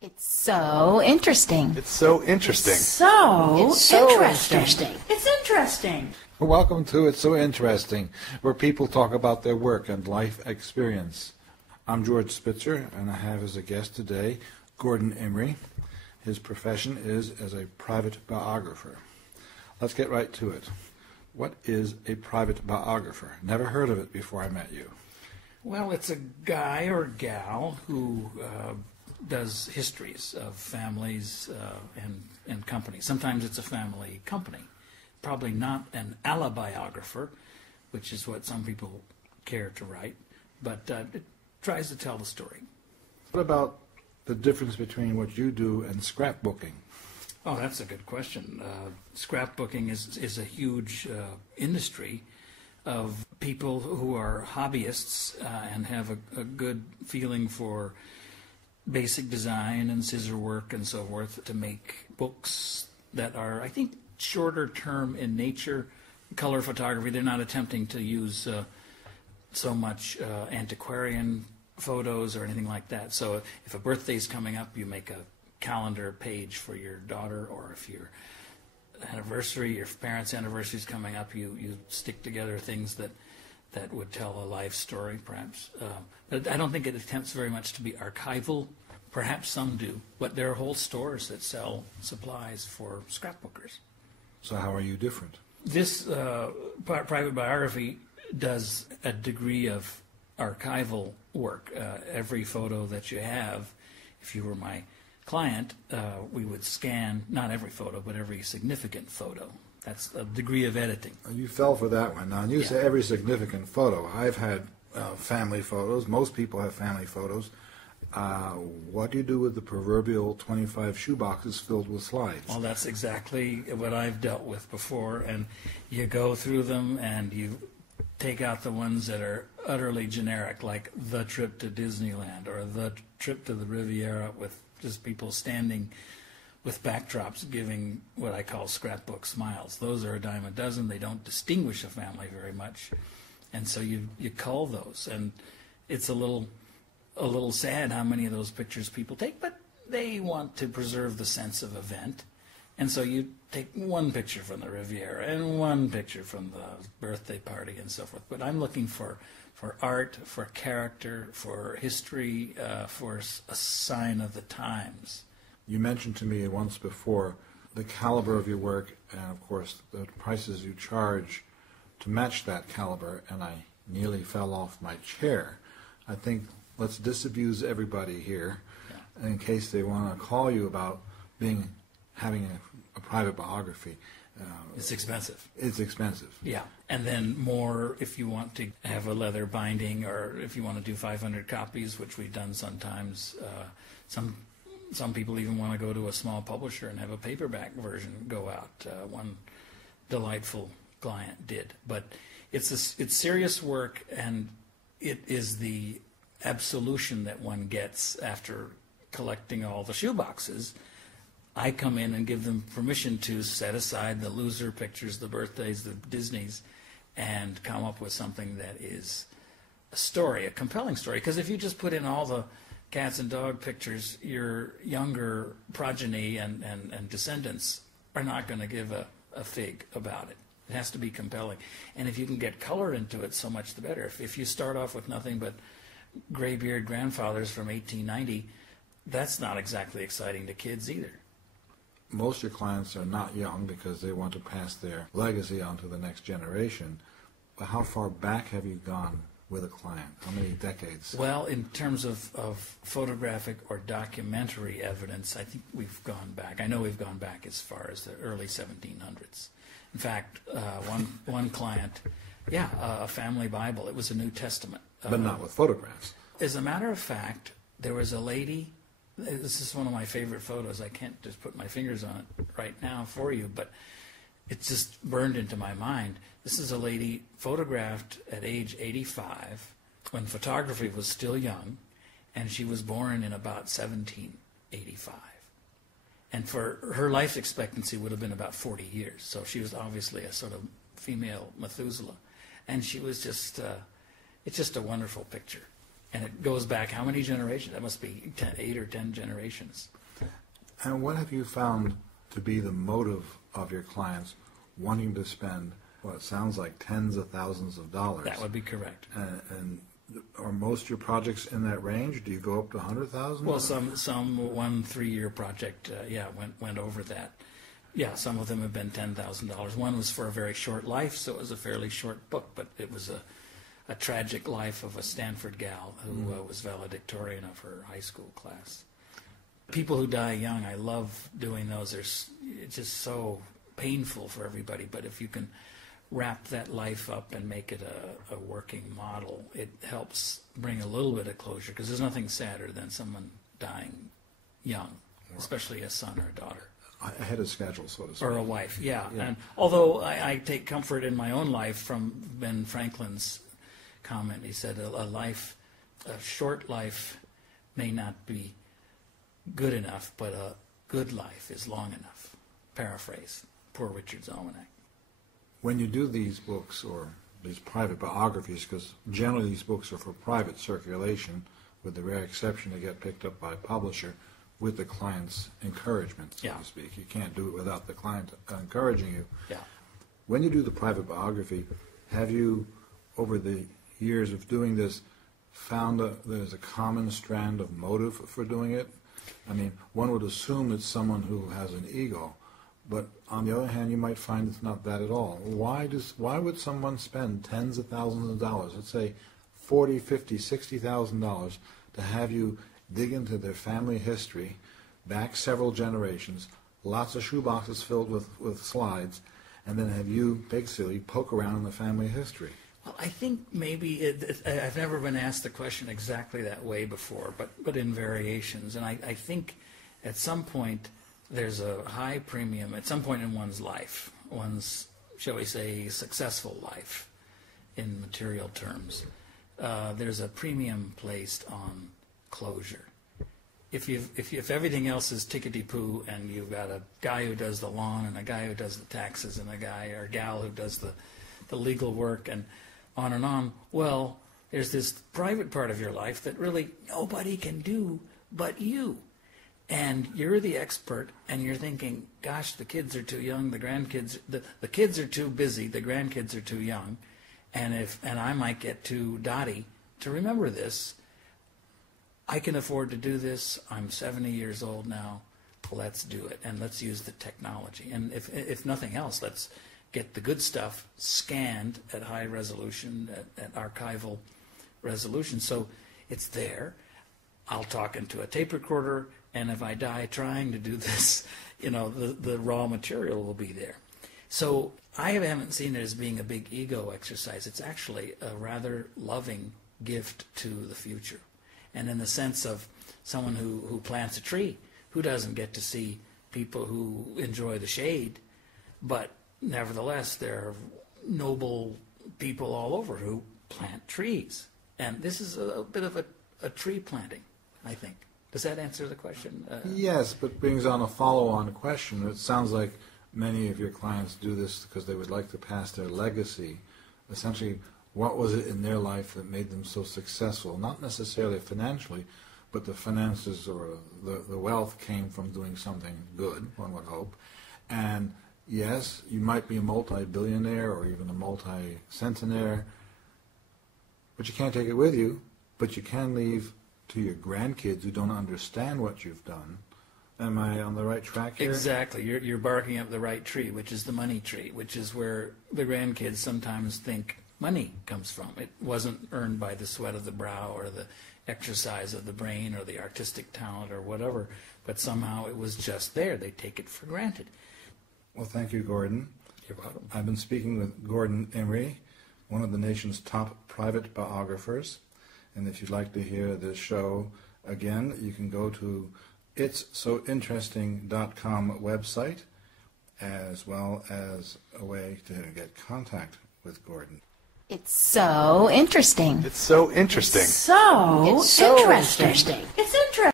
It's so interesting. It's so interesting. It's so interesting. It's interesting. Welcome to It's So Interesting, where people talk about their work and life experience. I'm George Spitzer, and I have as a guest today Gordon Imrie. His profession is as a private biographer. Let's get right to it. What is a private biographer? Never heard of it before I met you. Well, it's a guy or gal who does histories of families and companies. Sometimes it's a family company. Probably not an alibiographer, which is what some people care to write, but it tries to tell the story. What about the difference between what you do and scrapbooking? Oh, that's a good question. Scrapbooking is a huge industry of people who are hobbyists and have a good feeling for basic design and scissor work and so forth to make books that are, I think, shorter term in nature. Color photography, they're not attempting to use so much antiquarian photos or anything like that. So if a birthday's coming up, you make a calendar page for your daughter, or if your anniversary, your parents' anniversary is coming up, you stick together things that would tell a life story, perhaps. But I don't think it attempts very much to be archival. Perhaps some do, but there are whole stores that sell supplies for scrapbookers. So how are you different? This private biography does a degree of archival work. Every photo that you have, if you were my client, we would scan, not every photo, but every significant photo. That's a degree of editing. You fell for that one. Now, you say every significant photo. I've had family photos. Most people have family photos. What do you do with the proverbial 25 shoeboxes filled with slides? Well, that's exactly what I've dealt with before, and you go through them and you take out the ones that are utterly generic, like the trip to Disneyland or the trip to the Riviera, with just people standing with backdrops giving what I call scrapbook smiles. Those are a dime a dozen. They don't distinguish a family very much, and so you cull those, and it's a little sad how many of those pictures people take, but they want to preserve the sense of event. And so you take one picture from the Riviera and one picture from the birthday party and so forth. But I'm looking for art, for character, for history, for a sign of the times. You mentioned to me once before the caliber of your work and, of course, the prices you charge to match that caliber, and I nearly fell off my chair. I think let's disabuse everybody here in case they want to call you about having a private biography. It's expensive. It's expensive. Yeah, and then more if you want to have a leather binding, or if you want to do 500 copies, which we've done sometimes. Some people even want to go to a small publisher and have a paperback version go out. One delightful client did. But it's serious work, and it is the absolution that one gets after collecting all the shoeboxes. I come in and give them permission to set aside the loser pictures, the birthdays, the Disneys, and come up with something that is a story, a compelling story. Because if you just put in all the cats and dog pictures, your younger progeny and descendants are not going to give a fig about it. It has to be compelling. And if you can get color into it, so much the better. If you start off with nothing but graybeard grandfathers from 1890, that's not exactly exciting to kids either. Most of your clients are not young because they want to pass their legacy on to the next generation. But how far back have you gone with a client? How many decades? Well, in terms of photographic or documentary evidence, I think we've gone back. I know we've gone back as far as the early 1700s. In fact, one client, a family Bible. It was a New Testament. But not with photographs. As a matter of fact, there was a lady. This is one of my favorite photos. I can't just put my fingers on it right now for you, but it's just burned into my mind. This is a lady photographed at age 85 when photography was still young, and she was born in about 1785. And for her life expectancy would have been about 40 years. So she was obviously a sort of female Methuselah. And she was just, it's just a wonderful picture. And it goes back how many generations? That must be 8 or 10 generations. And what have you found to be the motive of your clients wanting to spend what it sounds like tens of thousands of dollars? That would be correct. And are most of your projects in that range? Do you go up to 100,000? Well, some 1 3-year project, went over that. Yeah, some of them have been $10,000. One was for a very short life, so it was a fairly short book, but it was a tragic life of a Stanford gal who was valedictorian of her high school class. People who die young, I love doing those. It's just so painful for everybody, but if you can wrap that life up and make it a working model, it helps bring a little bit of closure, because there's nothing sadder than someone dying young, especially a son or a daughter. Ahead of schedule, so to speak. Or a wife, yeah. And although I take comfort in my own life from Ben Franklin's comment, he said a short life may not be good enough, but a good life is long enough. Paraphrase, Poor Richard's Almanac. When you do these books, or these private biographies, because generally these books are for private circulation, with the rare exception to get picked up by a publisher, with the client's encouragement, so to speak. You can't do it without the client encouraging you. Yeah. When you do the private biography, have you, over the years of doing this, found there's a common strand of motive for doing it? I mean, one would assume it's someone who has an ego, but on the other hand, you might find it's not that at all. Why would someone spend tens of thousands of dollars, let's say $40,000, $50,000, $60,000, to have you dig into their family history, back several generations, lots of shoeboxes filled with slides, and then have you basically poke around in the family history? Well, I think maybe I've never been asked the question exactly that way before, but in variations. And I think at some point there's a high premium, at some point in one's life, one's, shall we say, successful life in material terms, there's a premium placed on closure. If everything else is tickety-poo, and you've got a guy who does the lawn and a guy who does the taxes and a guy or gal who does the legal work and on, well, there's this private part of your life that really nobody can do but you. And you're the expert, and you're thinking, gosh, the kids are too young, the kids are too busy, the grandkids are too young, and I might get too dotty to remember this. I can afford to do this. I'm 70 years old now. Let's do it, and let's use the technology. And if nothing else, let's get the good stuff scanned at high resolution, at archival resolution, so it's there. I'll talk into a tape recorder, and if I die trying to do this, the raw material will be there. So I haven't seen it as being a big ego exercise. It's actually a rather loving gift to the future. And in the sense of someone who plants a tree, who doesn't get to see people who enjoy the shade, but nevertheless there are noble people all over who plant trees. And this is a bit of a tree planting, I think. Does that answer the question? Yes, but brings on a follow-on question. It sounds like many of your clients do this because they would like to pass their legacy. Essentially, what was it in their life that made them so successful? Not necessarily financially, but the finances or the wealth came from doing something good, one would hope. And yes, you might be a multi-billionaire or even a multi-centenaire, but you can't take it with you, but you can leave to your grandkids who don't understand what you've done. Am I on the right track here? Exactly. You're barking up the right tree, which is the money tree, which is where the grandkids sometimes think money comes from. It wasn't earned by the sweat of the brow or the exercise of the brain or the artistic talent or whatever, but somehow it was just there. They take it for granted. Well, thank you, Gordon. You're welcome. I've been speaking with Gordon Imrie, one of the nation's top private biographers. And if you'd like to hear this show again, you can go to itssointeresting.com website, as well as a way to get contact with Gordon. It's so interesting. It's so interesting. So interesting. It's interesting.